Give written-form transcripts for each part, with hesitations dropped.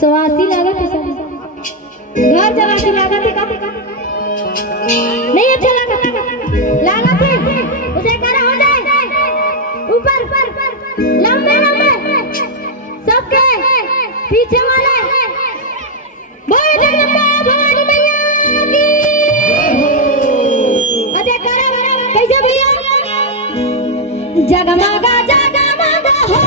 स्वासी लागत है सब घर जगह की लागत है नहीं अच्छा लागत है उसे करा हो जाए ऊपर लंबे लंबे सबके पीछे वाले बोल जगदम्बा भवानी मैया की अजय करा कैसे भैया जगमगा जगमगा हो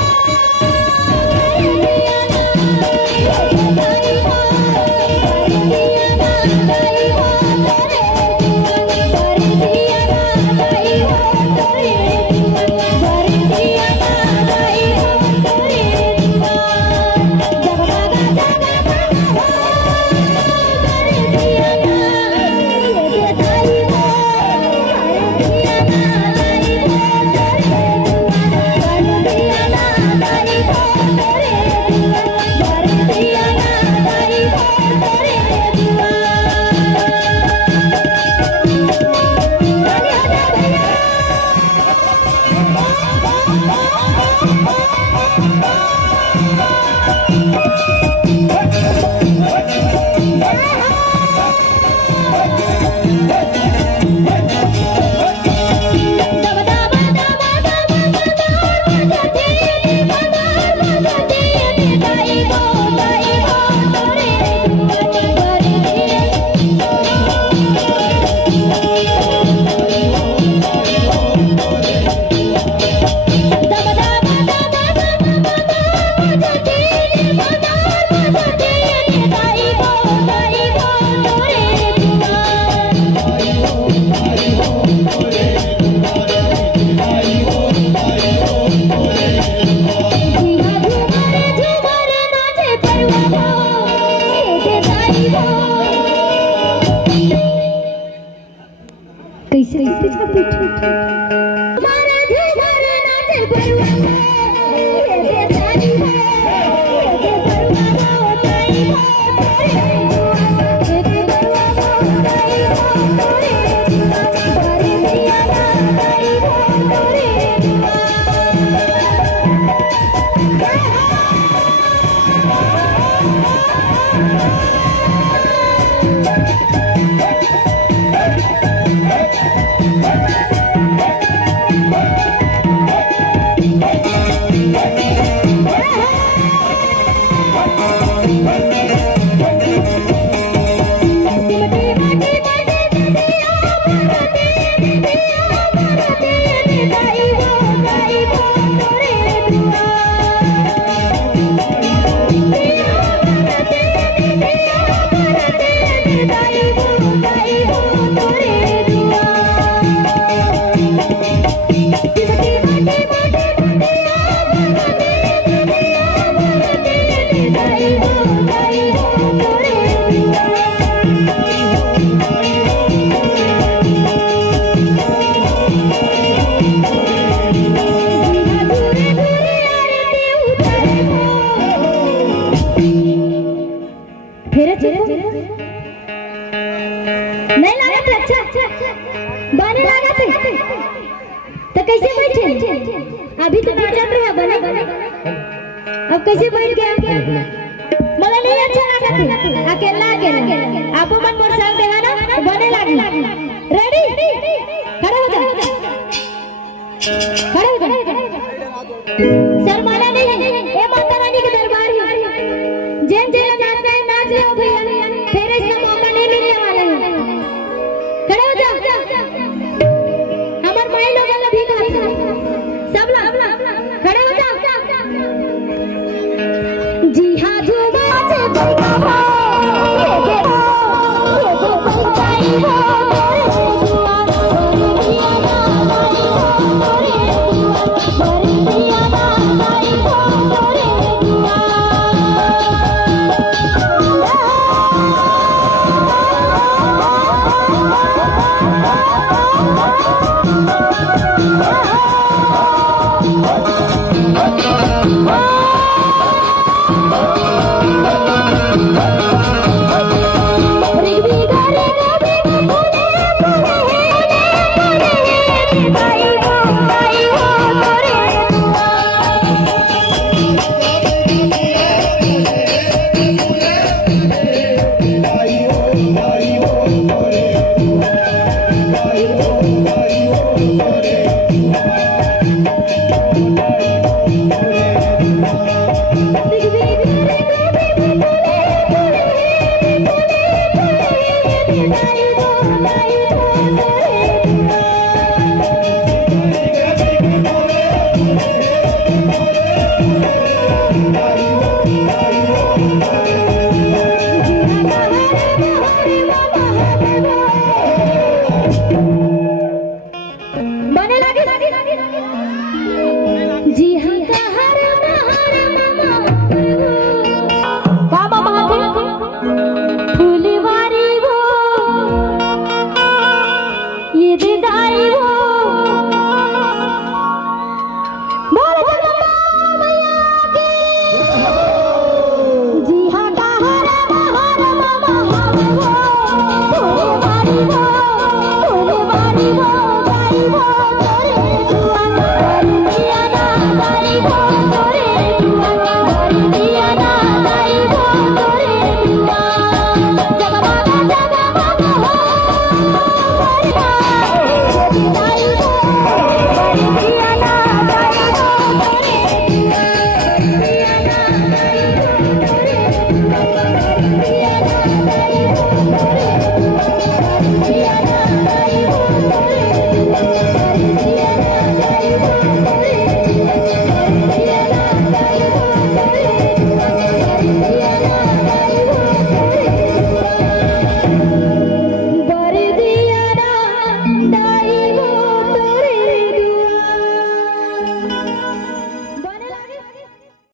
कैसे नहीं लगा था अच्छा बने लगा था तो कैसे बैठे अभी तो नाचत रहे बने अब कैसे बैठ गया मला नहीं अच्छा लगा था अकेला अकेला आपो मन मोर संग देगा ना बने लगी रेडी खड़े हो जा शर्माना नहीं ये माता रानी के दरबार है जैन जैन नाचना है नाच ले भैया फिर इसका मौका नहीं मिलने वाला है खड़े हो जा हमार माई लोग भी सब लोग खड़े हो जा जी हाँ जो बात